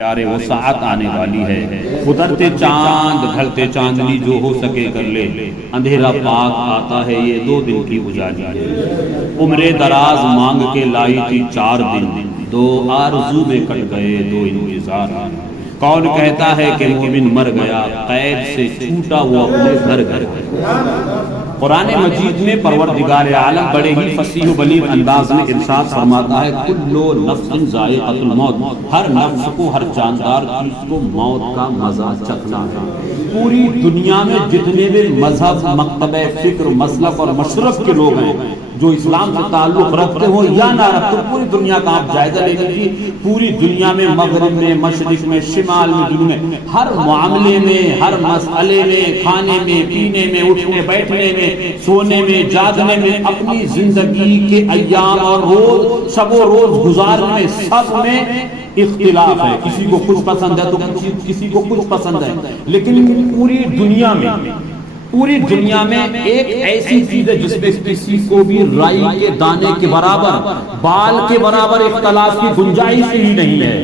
یار وہ ساعت آنے والی ہے، اترتے چاند ڈھلتے چاندنی جو ہو سکے کر لے، اندھیرا پاک آتا ہے یہ 2 دن کی اجالی ہے۔ عمر دراز مانگ کے لائی تھی 4 دن، 2 آرزو میں کٹ گئے 2 انتظار۔ کون کہتا ہے کہ مومن مر گیا، قید سے چھوٹا وہ اپنے گھر گیا۔ قرآن مجید میں پروردگار عالم بڑے ہی فصیح و بلیغ انداز میں ارشاد فرماتا ہے کل نفس ذائقۃ الموت، ہر نفس کو، ہر جاندار چیز کو موت کا مزہ چکھنا ہے۔ پوری دنیا میں جتنے بھی مذہب، مکتبہ فکر، مسلک اور مشرف کے لوگ ہیں جو اسلام سے تعلق رکھتے ہو یا نہ رکھتے ہو، پوری دنیا کا آپ جائزہ لے لیجیے، پوری دنیا میں مغرب میں، مشرق میں، شمال میں، جنوب میں، ہر معاملے میں، ہر مسئلے میں، کھانے میں، پینے میں، اٹھنے بیٹھنے میں، سونے میں، جاگنے میں، اپنی زندگی کے ایام اور روز، شب و روز گزارنے میں، سب میں اختلاف ہے۔ کسی کو کچھ پسند ہے تو کسی کو کچھ پسند ہے، لیکن پوری دنیا میں ایک ایسی چیز ہے جس میں کسی کو بھی رائی کے دانے کے برابر، بال کے برابر اختلاف کی گنجائش ہی نہیں ہے۔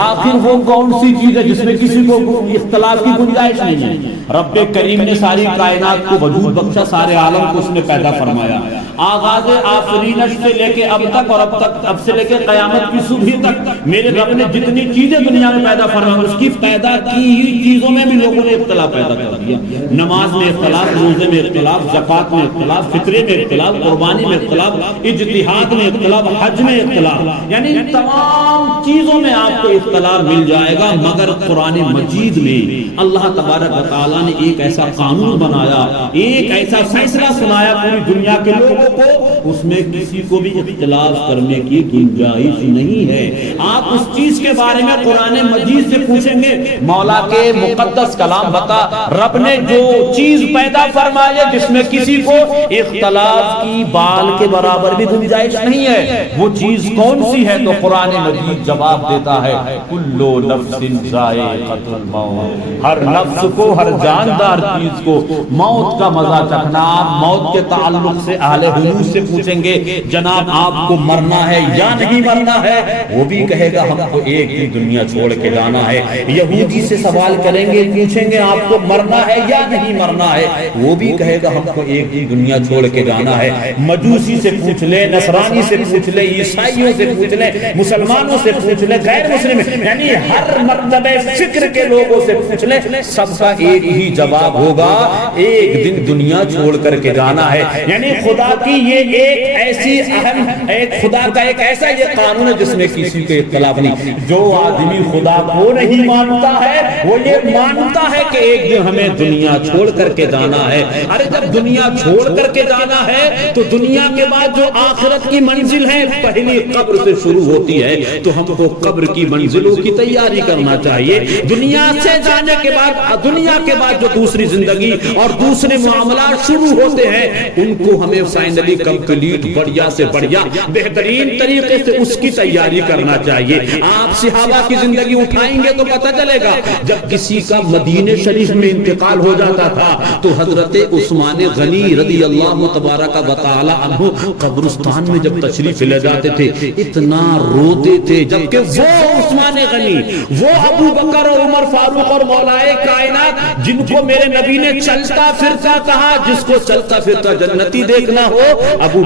آخر وہ کون سی چیز ہے جس میں کسی کو اختلاف کی گنجائش نہیں ہے؟ رب کریم نے ساری کائنات کو وجود بخشا، سارے عالم کو اس نے پیدا فرمایا۔ آغاز آفرینش سے لے کے اب تک، اور اب سے لے کے قیامت کی صبح تک میرے رب نے جتنی چیزیں دنیا میں پیدا فرمائی، اس کی پیدا کی ہوئی چیزوں میں بھی لوگوں نے اختلاف پیدا کر دیا۔ نماز میں اختلاف، روزے میں اختلاف، زکوٰۃ میں اختلاف، فطرے میں اختلاف، قربانی میں اختلاف، اجتہاد میں اختلاف، حج میں اختلاف، یعنی تمام چیزوں میں آپ کو اختلاف مل جائے گا، مگر قرآن مجید میں اللہ تبارک و تعالیٰ نے ایک ایسا قانون بنایا، ایک ایسا فیصلہ سنایا پوری دنیا کے لوگوں کو، اس میں کسی کو بھی اختلاف کرنے کی گنجائش نہیں ہے۔ آپ اس چیز کے بارے میں قرآن مجید سے پوچھیں گے، مولا کے مقدس کلام بتا، رب نے جو چیز پیدا فرمائی ہے جس میں کسی کو اختلاف کی بال کے برابر بھی گنجائش نہیں ہے، وہ چیز کون سی ہے؟ تو قرآن مجید جواب دیتا ہے کل نفس ذائقۃ الموت، ہر نفس کو، ہر جاندار چیز کو موت کا مزہ چکھنا۔ موت کے تعلق سے اہل حدیث سے پوچھیں گے جناب آپ کو مرنا ہے یا نہیں مرنا ہے، وہ بھی کہے گا ہم کو ایک ہی دنیا چھوڑ کے جانا ہے۔ یہودی سے سوال کریں گے، پوچھیں گے آپ کو مرنا ہے یا نہیں مرنا ہے، وہ بھی کہے گا ہم کو ایک ہی دنیا چھوڑ کے جانا ہے۔ مجوسی سے پوچھ لے، نصرانی سے پوچھ لے، عیسائیوں سے پوچھ لے، مسلمانوں سے پوچھ لے، غیر مسلم، یعنی ہر مکتبہ فکر کے لوگوں سے پوچھ لے، سب کا ایک ہی جواب ہوگا ایک دن دنیا چھوڑ کر کے جانا ہے۔ یعنی خدا کی یہ ایک ایسی اہم، خدا کا ایک ایسا یہ قانون ہے جس میں کسی کے اختلاف نہیں۔ جو آدمی خدا کو نہیں مانتا ہے وہ یہ مانتا ہے کہ ایک دن ہمیں دنیا چھوڑ کر کے جانا ہے۔ ارے جب دنیا چھوڑ کر کے جانا ہے تو دنیا کے بعد جو آخرت کی منزل ہے پہلی قبر سے شروع ہوتی ہے، تو ہم کو قبر کی منزلوں کی تیاری کرنا چاہیے۔ دنیا سے جانے کے بعد، دنیا کے بعد جو دوسری زندگی اور دوسرے معاملات شروع ہوتے ہیں ان کو ہمیں فائنلی کمپلیٹ، بڑھیا سے بڑھیا، بہترین طریقے سے اس کی تیاری کرنا چاہیے۔ آپ صحابہ کی زندگی اٹھائیں گے تو پتہ چلے گا، جب کسی کا مدینہ شریف میں انتقال ہو جاتا تھا تو حضرت عثمان غنی رضی اللہ تبارک و تعالی عنہ قبرستان میں جب تشریف لے جاتے تھے اتنا روتے تھے، جبکہ وہ عثمان غنی، وہ ابو بکر اور عمر فاروق اور مولائے کائنات جن کو میرے نبی نے چلتا پھرتا کہا، جس کو چلتا پھرتا جنتی دیکھنا ہو ابو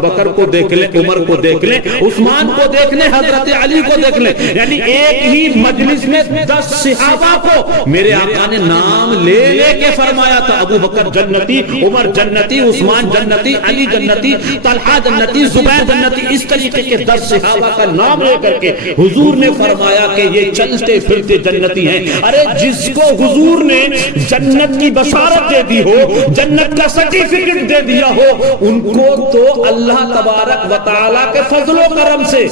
بکر کو دیکھ لیں، عمر کو دیکھ لیں، عثمان کو دیکھ لیں، حضرت علی کو دیکھ لیں، یعنی ایک ہی مجلس میں 10 صحابہ کو میرے آقا نے نام لے لے کے فرمایا تھا، ابو بکر جنتی، عمر جنتی، عثمان جنتی، علی جنتی، طلحہ جنتی، زبیر جنتی، اس طریقے کے 10 صحابہ کا نام لے کر کے حضور نے فرمایا کہ یہ چلتے پھرتے جنتی ہیں۔ ارے جس کو حضور نے جنت کی بشارت دے دی ہو، جنت کا سرٹیفکیٹ دے دیا ہو، ان کو تو اللہ تبارک و تعالیٰ کے فضل و کرم سے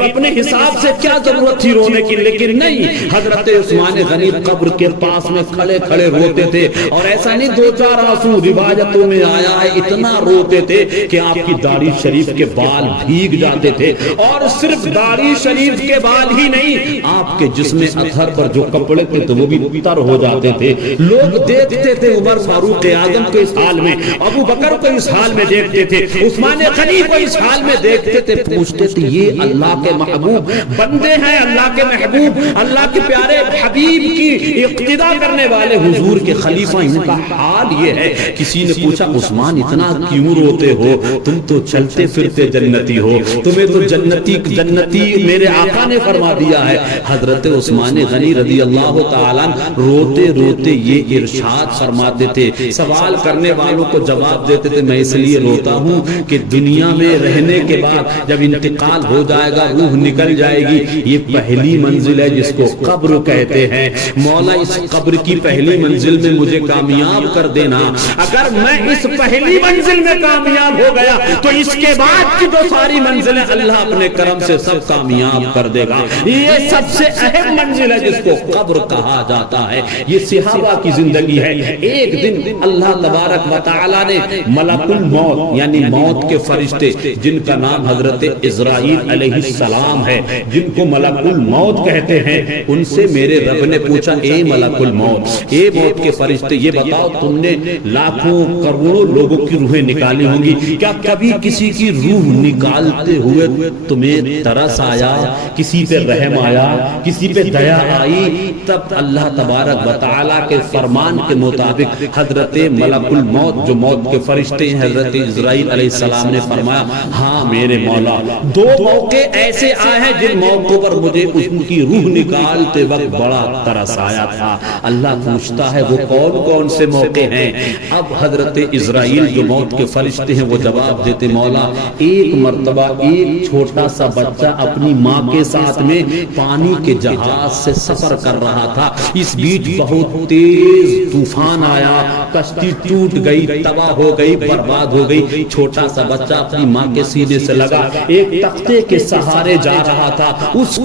اپنے حساب سے کیا ضرورت تھی رونے کی، لیکن نہیں، حضرت عثمان غنی قبر کے پاس میں کھڑے کھڑے روتے تھے، اور ایسا نہیں نہیں دو چار آنسو، روایتوں میں آیا ہے اتنا روتے تھے کہ آپ کی داڑھی شریف کے بال بھیگ جاتے تھے، اور صرف داڑھی شریف کے بال ہی نہیں، آپ کے جسم اطہر پر جو کپڑے تھے تو وہ بھی تر ہو جاتے تھے۔ لوگ دیکھتے تھے عمر فاروق اعظم کو اس حال میں، ابو بکر کو اس حال میں دیکھتے تھے، عثمان غنی کو اس حال میں دیکھتے تھے، پوچھتے تھے یہ اللہ کے محبوب بندے ہیں، اللہ کے محبوب، اللہ کے پیارے حبیب کی اقتداء کرنے والے حضور کے خلیفہ، ان کا حال یہ ہے۔ کسی نے پوچھا عثمان اتنا کیوں روتے ہو، تم تو چلتے پھرتے جنتی ہو، تمہیں تو جنتی میرے آقا نے فرما دیا ہے۔ حضرت عثمان غنی رضی اللہ تعالیٰ روتے روتے یہ ارشاد فرماتے تھے، سوال کرنے والوں کو جواب دیتے تھے، میں اس لیے روتا ہوں کہ دنیا میں رہنے کے بعد جب انتقال ہو جائے گا، روح نکل جائے گی، یہ پہلی منزل ہے جس کو قبر کہتے ہیں۔ مولا اس قبر کی پہلی منزل میں مجھے کامیاب کر دینا، اگر میں اس پہلی منزل میں کامیاب ہو گیا تو اس کے بعد کی جو ساری منزلیں اللہ اپنے کرم سے سب کامیاب کر دے گا۔ یہ سب سے اہم منزل ہے جس کو قبر کہا جاتا ہے۔ یہ صحابہ کی زندگی ہے۔ ایک دن اللہ تبارک و تعالی نے ملک الموت یعنی موت کے فرشتے جن کا نام حضرت عزرائیل علیہ السلام ہے، جن کو ملک الموت کہتے ہیں، ان سے میرے رب نے پوچھا، اے ملک الموت، اے موت کے فرشتے، یہ بتاؤ تم نے لاکھوں کروڑوں لوگوں کی روحیں نکالی ہوں گی، کیا کبھی کسی کی روح نکالتے ہوئے تمہیں ترس آیا، کسی پہ رحم آیا، کسی پہ دیا آئی؟ تب اللہ تبارک و تعالی کے فرمان کے مطابق حضرت ملک الموت جو موت کے فرشتے ہیں حضرت عزرائیل علیہ السلام نے فرمایا، ہاں میرے مولا، دو موقع ایسے آئے ہیں جن موقعوں پر مجھے ان کی روح نکالتے وقت بڑا ترس آیا تھا۔ اللہ پوچھتا ہے وہ کون کون سے موقع ہیں؟ اب حضرت عزرائیل جو موت کے فرشتے ہیں وہ جواب دیتے، مولا ایک مرتبہ ایک چھوٹا سا بچہ اپنی ماں کے ساتھ میں پانی کے جہاز سے سفر کر رہا تھا، اس بیچ بہت تیز طوفان آیا، کشتی ٹوٹ گئی، تباہ ہو گئی، برباد ہو گئی، چھوٹا سا بچہ اپنی ماں کے سینے سے لگا ایک تختے کے سہارے جا رہا تھا، اس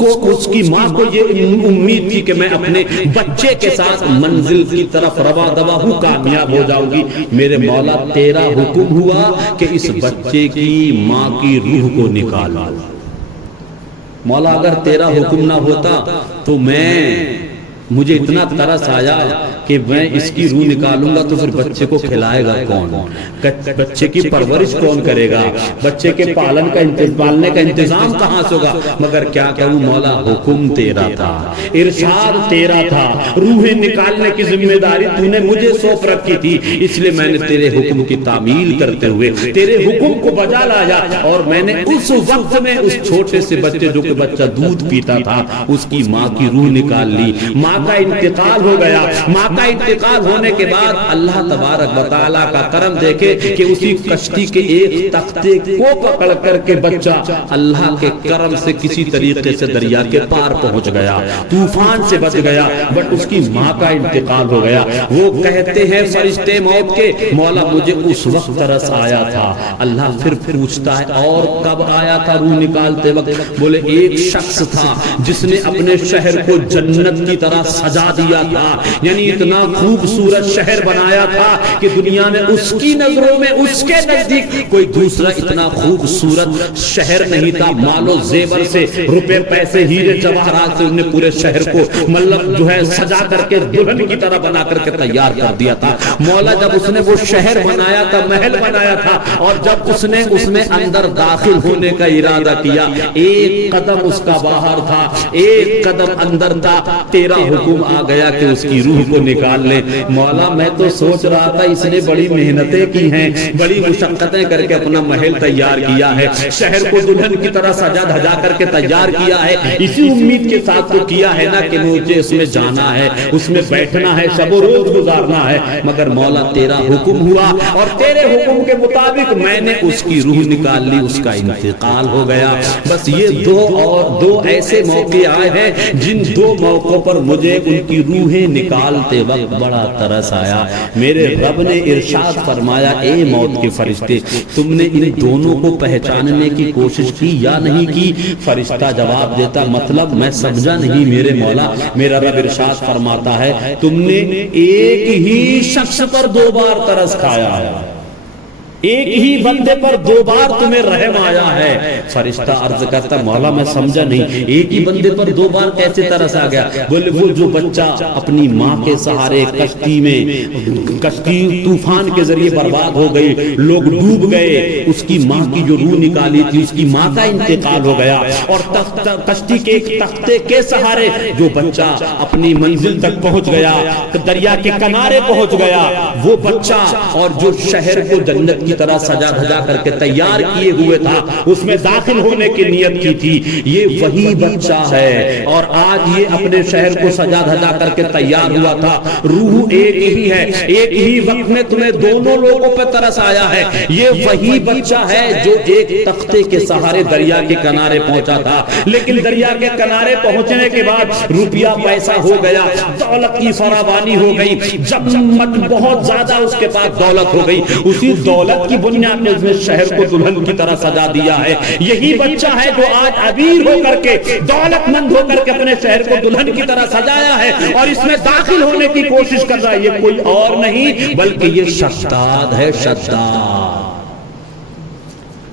کی ماں کو یہ امید تھی کہ میں اپنے بچے کے ساتھ منزل کی طرف روا دوا ہوں، کامیاب ہو جاؤں گی۔ میرے مولا تیرا حکم ہوا کہ اس بچے کی ماں کی روح کو نکالو۔ مولا اگر تیرا حکم نہ ہوتا تو مجھے اتنا ترس آیا کہ میں اس کی روح نکالوں گا تو پھر بچے کو کھلائے گا کون، بچے کی پرورش کون کرے گا، بچے کے پالنے کا انتظام کہاں سے ہوگا؟ مگر کیا کہوں مولا، حکم تیرا تھا، ارشاد تیرا تھا، روح نکالنے کی ذمہ داری تو نے مجھے سونپ رکھی تھی، اس لیے میں نے تیرے حکم کی تعمیل کرتے ہوئے تیرے حکم کو بجا لایا، اور میں نے اس وقت میں اس چھوٹے سے بچے جو کہ بچہ دودھ پیتا تھا اس کی ماں کی روح نکال لی۔ ماں کا انتقال ہو گیا، ماں کا انتقال ہونے کے بعد اللہ تبارک و تعالیٰ کا کرم دیکھے کہ اسی کشتی کے ایک تختے کو پکڑ کر کے بچہ اللہ کے کرم سے کسی طریقے سے دریا کے پار پہنچ گیا، طوفان سے بچ گیا، بٹ اس کی ماں کا انتقال ہو گیا۔ وہ کہتے ہیں فرشتے موت کے، مولا مجھے اس وقت ترس آیا تھا۔ اللہ پھر پوچھتا ہے اور کب آیا تھا روح نکالتے وقت؟ بولے ایک شخص تھا جس نے اپنے شہر کو جنت کی طرح سجا دیا تھا، یعنی اتنا خوبصورت شہر بنایا تھا کہ دنیا میں اس کی نظروں میں اس کے نزدیک کوئی دوسرا اتنا خوبصورت شہر نہیں تھا۔ مال و زیور سے، روپے پیسے ہیرے جواہرات سے انہوں نے پورے شہر کو مطلب جو ہے سجا کر کے دلہن کی طرح بنا کر کے تیار کر دیا تھا۔ مولا جب اس نے وہ شہر بنایا تھا، محل بنایا تھا، اور جب اس نے اس میں اندر داخل ہونے کا ارادہ کیا، ایک قدم اس کا باہر تھا، ایک قدم اندر تھا، تیرا حکم آ گیا کہ اس کی روح کو نکال لے۔ مولا میں تو سوچ رہا تھا اس نے بڑی محنتیں کی ہیں، بڑی مشقتیں کر کے اپنا محل تیار کیا ہے، شہر کو دلہن کی طرح سجا دھجا کر کے تیار کیا ہے، اسی امید کے ساتھ تو کیا ہے نا کہ مجھے اس میں جانا ہے، اس میں بیٹھنا ہے، شب و روز گزارنا ہے۔ مگر مولا تیرا حکم ہوا اور تیرے حکم کے مطابق میں نے اس کی روح نکال لی، اس کا انتقال ہو گیا۔ بس یہ دو ایسے موقع آئے ہیں جن دو موقعوں پر مجھے مجھے ان کی روحیں نکالتے وقت بڑا ترس آیا۔ میرے رب نے ارشاد فرمایا اے موت کے فرشتے تم نے ان دونوں کو پہچاننے کی کوشش کی یا نہیں کی؟ فرشتہ جواب دیتا مطلب میں سمجھا نہیں میرے مولا۔ میرا رب ارشاد فرماتا ہے تم نے ایک ہی شخص پر 2 بار ترس کھایا ہے، ایک ہی بندے پر 2 بار تمہیں رحم آیا ہے۔ فرشتہ عرض کرتا مولا میں سمجھا نہیں، ایک ہی بندے پر 2 بار کیسے ترس آ گیا؟ بولے وہ جو بچہ اپنی ماں کے سہارے کشتی میں، کشتی طوفان کے ذریعے برباد ہو گئی، لوگ ڈوب گئے، اس کی ماں کی جو روح نکالی تھی اس کی ماں کا انتقال ہو گیا، اور کشتی کے ایک تختے کے سہارے جو بچہ اپنی منزل تک پہنچ گیا، دریا کے کنارے پہنچ گیا، وہ بچہ اور جو شہر کو جنت کی طرح سجا دھجا کر کے تیار کیے ہوئے تھا، اس میں داخل ہونے کی نیت کی تھی، یہ وہی بچہ ہے، اور آج یہ اپنے شہر کو سجا دھجا کر کے تیار ہوا تھا۔ روح ایک ہی ہے، ایک ہی وقت میں تمہیں دونوں لوگوں پہ ترس آیا ہے۔ یہ وہی بچہ ہے جو ایک تختے کے سہارے دریا کے کنارے پہنچا تھا، لیکن دریا کے کنارے پہنچنے کے بعد روپیہ پیسہ ہو گیا، دولت کی فراوانی ہو گئی، جب بہت زیادہ اس کے پاس دولت ہو گئی، اسی دولت کی بنیاد میں اس نے شہر کو دلہن کی طرح سجا دیا ہے۔ یہی بچہ ہے جو آج امیر ہو کر کے، دولت مند ہو کر کے اپنے شہر کو دلہن کی طرح سجایا ہے، اور اس میں داخل ہونے کی کوشش کر رہا ہے۔ یہ کوئی اور نہیں بلکہ یہ شداد ہے، شداد،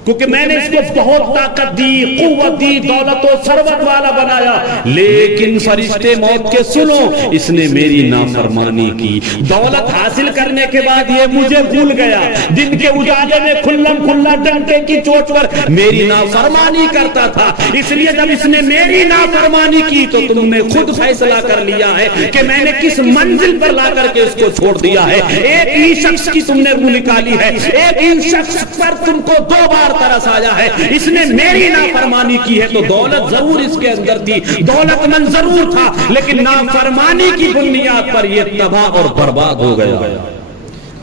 کیونکہ میں نے اس کو بہت طاقت دی، قوت دی، دولت و ثروت والا بنایا، لیکن فرشتے موت کے سنو اس نے میری نافرمانی کی۔ دولت حاصل کرنے کے بعد یہ مجھے بھول گیا، دن کے اجالے میں کھلم کھلا ڈنڈے کی چوٹ پر میری نافرمانی کرتا تھا، اس لیے جب اس نے میری نافرمانی کی تو تم نے خود فیصلہ کر لیا ہے کہ میں نے کس منزل پر لا کر کے اس کو چھوڑ دیا ہے۔ ایک ہی شخص کی تم نے روح نکالی ہے، ایک ہی شخص پر تم کو 2 بار ترس آیا ہے، اس نے میری نافرمانی کی ہے۔ تو دولت ضرور اس کے اندر تھی، دولت مند ضرور تھا، لیکن نافرمانی کی بنیاد پر یہ تباہ اور برباد ہو گیا۔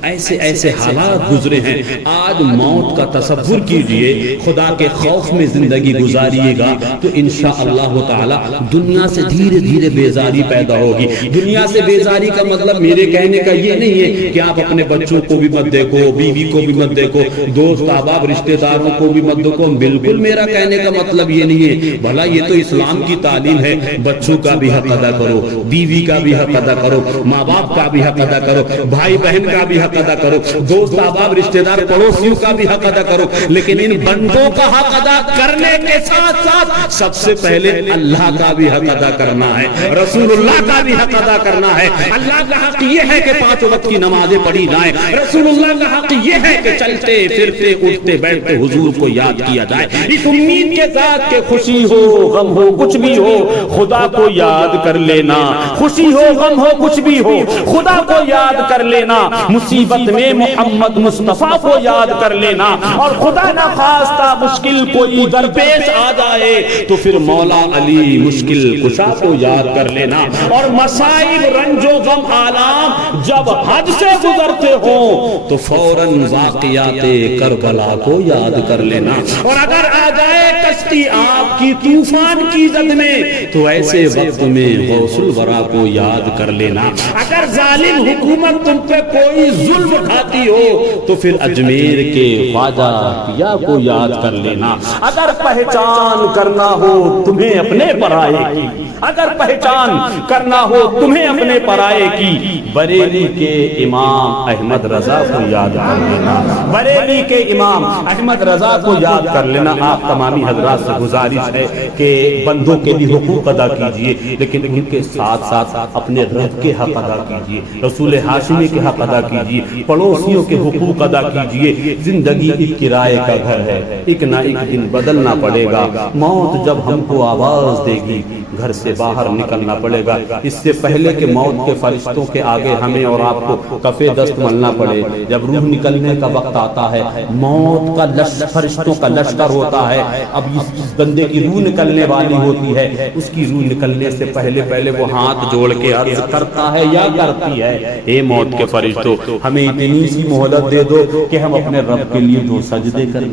ایسے ایسے حالات گزرے ہیں۔ آج موت کا تصور کیجئے، خدا کے خوف میں زندگی گزاریے گا تو انشاءاللہ تعالی دنیا سے دھیرے دھیرے بیزاری پیدا ہوگی۔ دنیا سے بیزاری کا مطلب میرے کہنے کا یہ نہیں ہے کہ آپ اپنے بچوں کو بھی مت دیکھو، بیوی کو بھی مت دیکھو، دوست احباب رشتہ داروں کو بھی مت دیکھو، بالکل میرا کہنے کا مطلب یہ نہیں ہے۔ بھلا یہ تو اسلام کی تعلیم ہے، بچوں کا بھی حق ادا کرو، بیوی کا بھی حق ادا کرو، ماں باپ کا بھی حق ادا کرو، بھائی بہن کا بھی حق ادا کرو، دوست احباب رشتہ دار پڑوسیوں کا بھی حق ادا کرو، لیکن ان بندوں کا حق ادا کرنے کے ساتھ ساتھ سب سے پہلے اللہ کا بھی حق ادا کرنا ہے، رسول اللہ کا بھی حق ادا کرنا ہے۔ اللہ کا حق یہ ہے کہ 5 وقت کی نمازیں پڑھی جائیں، رسول اللہ کا حق یہ ہے کہ چلتے پھرتے اٹھتے بیٹھتے حضور کو یاد کیا جائے، اس امید کے ساتھ کہ خوشی ہو غم ہو کچھ بھی ہو خدا کو یاد کر لینا، خوشی ہو غم ہو کچھ بھی ہو خدا کو یاد کر لینا، مصیبت میں محمد مصطفیٰ کو یاد کر لینا، اور خدا نہ خواستہ مشکل کوئی درپیش آ جائے تو پھر مولا علی مشکل کشا کو یاد کر لینا، اور مصائب رنج و غم آلام جب حد سے گزرتے ہوں تو فوراً واقعات کربلا کو یاد کر لینا، اور اگر آ جائے کشتی آپ کی طوفان کی زد میں تو ایسے وقت میں غوث الورا کو یاد کر لینا، اگر ظالم حکومت تم پہ کوئی ظلم اٹھاتی ہو تو پھر اجمیر کے خواجہ پیا کو یاد کر لینا، اگر پہچان کرنا ہو تمہیں اپنے پرائے کی، اگر پہچان کرنا ہو تمہیں اپنے پرائے کی، بریلی کے امام احمد رضا کو یاد کر لینا، بریلی کے امام احمد رضا کو یاد کر لینا۔ آپ تمامی حضرات سے گزارش ہے کہ بندوں کے بھی حقوق ادا کیجئے، لیکن ان کے ساتھ ساتھ اپنے رب کے حق ادا کیجئے، رسول ہاشمی کے حق ادا کیجئے، پڑوسیوں کے حقوق ادا کیجئے۔ زندگی ایک کرائے کا گھر ہے، ایک نہ ایک دن بدلنا پڑے گا، موت جب ہم کو آواز دے گی گھر سے باہر نکلنا پڑے گا، اس سے پہلے کہ موت کے فرشتوں کے آگے ہمیں اور آپ کو کفے دست ملنا پڑے۔ جب روح نکلنے کا وقت آتا ہے، موت کا فرشتوں کا لشکر ہوتا ہے، اب اس بندے کی روح نکلنے والی ہوتی ہے، اس کی روح نکلنے سے پہلے وہ ہاتھ جوڑ کے عرض کرتا ہے یا کرتی ہے، اے موت کے فرشتوں ہمیں اتنی سی مہلت دے دو کہ ہم اپنے رب کے لیے 2 سجدے کریں۔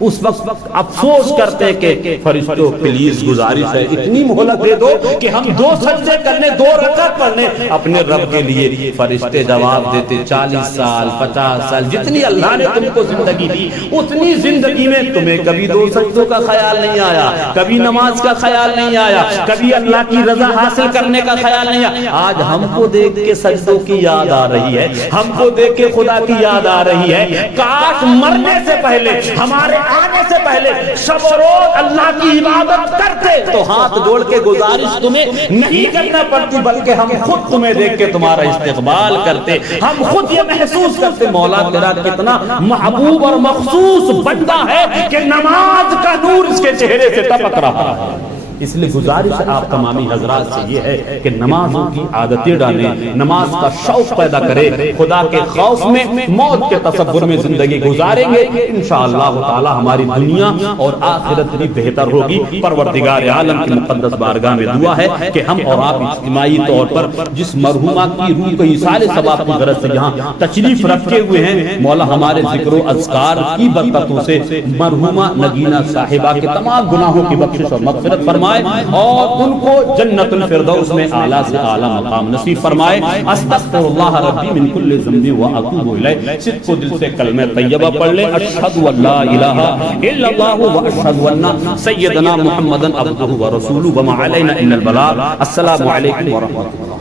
اس وقت افسوس کرتے کہ فرشتوں پلیز گزارش ہے اتنی مہلت دے دو کہ ہم 2 سجدے کرنے 2 رکعت پڑھنے اپنے رب کے لیے. فرشتے جواب دیتے 40 سال 50 سال جتنی اللہ نے تم کو زندگی دی اتنی زندگی میں تمہیں کبھی 2 سجدوں کا خیال نہیں آیا, کبھی نماز کا خیال نہیں آیا, کبھی اللہ کی رضا حاصل کرنے کا خیال نہیں آیا. آج ہم کو دیکھ کے سجدوں کی یاد آ رہی ہے, ہم کو دیکھ کے خدا کی یاد آ رہی ہے. کاش مرنے سے پہلے, ہمارے آنے سے پہلے شب و روز اللہ کی عبادت کرتے تو ہاتھ جوڑ کے گزارش تمہیں نہیں کرنا پڑتی بلکہ ہم خود تمہیں دیکھ کے تمہارا استقبال کرتے. ہم خود یہ محسوس کرتے مولا تیرا کتنا محبوب اور مخصوص بندہ ہے کہ نماز کا نور اس کے چہرے سے ٹپک رہا ہے. اس لیے گزارش آپ تمامی حضرات سے یہ ہے کہ نمازوں کی عادتیں ڈالیں, نماز کا شوق پیدا کریں, خدا کے خوف میں موت کے تصور میں زندگی گزاریں گے انشاءاللہ تعالی ہماری دنیا اور آخرت بھی بہتر ہوگی. پروردگار عالم کی مقدس بارگاہ میں دعا ہے کہ ہم اور آپ اجتماعی طور پر جس مرحومہ کی روح کو ایصال ثواب کی غرض سے یہاں تشریف رکھے ہوئے ہیں, مولا ہمارے ذکر و اذکار کی برکتوں سے مرحومہ نگینہ صاحبہ کے تمام گناہوں کی بخشش اور مغفرت فرمائے اور ان کو جنت الفردوس میں اعلیٰ سے اعلیٰ مقام نصیب فرمائے. استغفر اللہ ربی من کل ذنب واتوب الیہ. صدق دل سے کلمہ طیبہ پڑھ لیں, اشہد ان لا الہ الا اللہ واشہد ان سیدنا محمدا عبدہ ورسولہ وما علینا الا البلاغ. السلام علیکم ورحمۃ اللہ.